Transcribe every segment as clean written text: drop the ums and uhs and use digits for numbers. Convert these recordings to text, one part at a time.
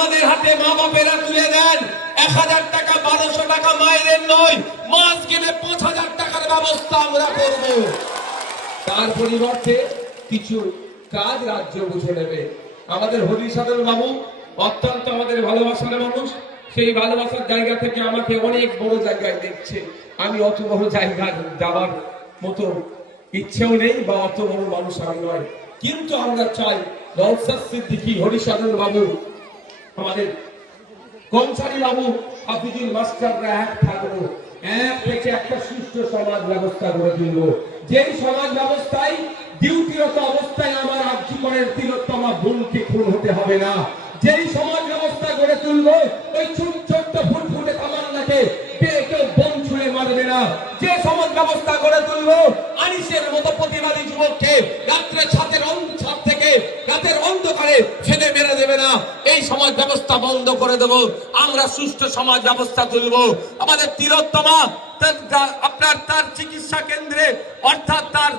আমাদের হাতে মা বাপেরা তুলে দেন 1000 টাকা 1200 টাকা মাইনের নয়, মাস গেলে 5000 টাকার ব্যবস্থা আমরা করব। তার পরিবর্তে কিছু কাজ রাজ্য বুঝে নেবে। আমাদের হরিসাধন বাবু অত্যন্ত আমাদের ভালোবাসার মানুষ, সেই ভালোবাসার জায়গা থেকে আমাকে অনেক বড় জায়গায় দেখছে। আমি অত বড় জায়গায় যাবার মতো ইচ্ছেও নেই বা অত বড় মানুষ আমি নয়, কিন্তু আমরা চাই নওশাদ সিদ্দিকী, হরিসাধন বাবু, আমাদের কংসারী বাবু, হাফিজুল মাস্টাররা এক থাকবো, এক থেকে একটা সুষ্ঠু সমাজ ব্যবস্থা গড়ে তুলবো। যেই সমাজ ব্যবস্থায় ডিউটিরত অবস্থায় আমার আর্যিকরের তিলোত্তমা বোনকে খুন হতে হবে না, যেই সমাজ ব্যবস্থা গড়ে তুলবো ওই ছোট্ট ফুটফুটে তামান্নাকে কেউ বোম ছুঁড়ে মারবে না, যে সমাজ ব্যবস্থা গড়ে তুলবো আনিসের মতো প্রতিবাদী যুবককে রাত্রে ছাদ থেকে রাতের অন্ধকারে ফেলে মেরে দেবে না, এই সমাজ ব্যবস্থা বন্ধ করে দেব। আমরা সুষ্ঠু সমাজ ব্যবস্থা তুলবো। আমাদের তিলোত্তমা আপনার তার চিকিৎসা কেন্দ্রে অর্থাৎ তার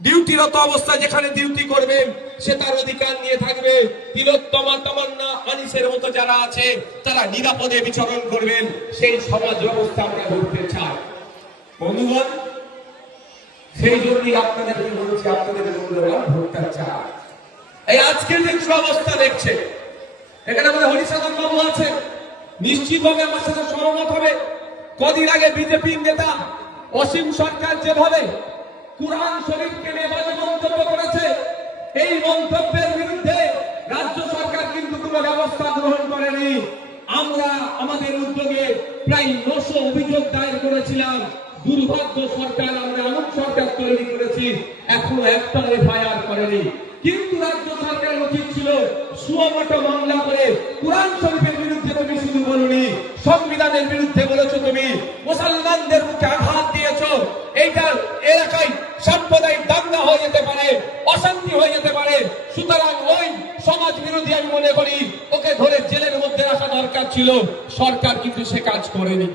ডিউটিরত অবস্থায় যেখানে ডিউটি করবেন সে তার অধিকার নিয়ে থাকবে। তিলোত্তমা, তামান্না, আনিসের মতো যারা আছে তারা নিরাপদে বিচরণ করবেন, সেই সমাজ ব্যবস্থা আমরা গড়তে চাই। বন্ধুগণ, সেই জন্যই আপনাদেরকে বলছি, আপনাদের মূল্যবান ভোটটা চাই। এই আজকের যে অবস্থা দেখছে, এখানে আমাদের হরিসাধন বাবু আছে, নিশ্চিতভাবে আমার সাথে সহমত হবে। কদিন আগে বিজেপি নেতা অসীম সরকার যেভাবে কুরআন শরীফকে নিয়ে বাজে মন্তব্য করেছে, এই মন্তব্যের বিরুদ্ধে রাজ্য সরকার কিন্তু কোনো ব্যবস্থা গ্রহণ করেনি। আমরা আমাদের উদ্যোগে প্রায় 900 অভিযোগ দায়ের করেছিলাম। দুর্ভাগ্য সরকার, আমরা এমন সরকার তৈরি করেছি এখনো একটা এফআইআর করেনি। কিন্তু রাজ্য সরকারের উচিত ছিল সুমোটো মামলা করে কুরআন শরীফের বিরুদ্ধে তুমি শুধু বলনি, সংবিধানের বিরুদ্ধে বলেছো, তুমি মুসলমানদের মুখে আঘাত দিয়েছো। এইটা এলাকায় সাম্প্রদায়িক দাঙ্গা হয়ে যেতে পারে, অশান্তি হয়ে যেতে পারে। সুতরাং ওই সমাজ বিরোধী আমি মনে করি ওকে ধরে জেলের মধ্যে রাখা দরকার ছিল। সরকার কিন্তু সে কাজ করেনি।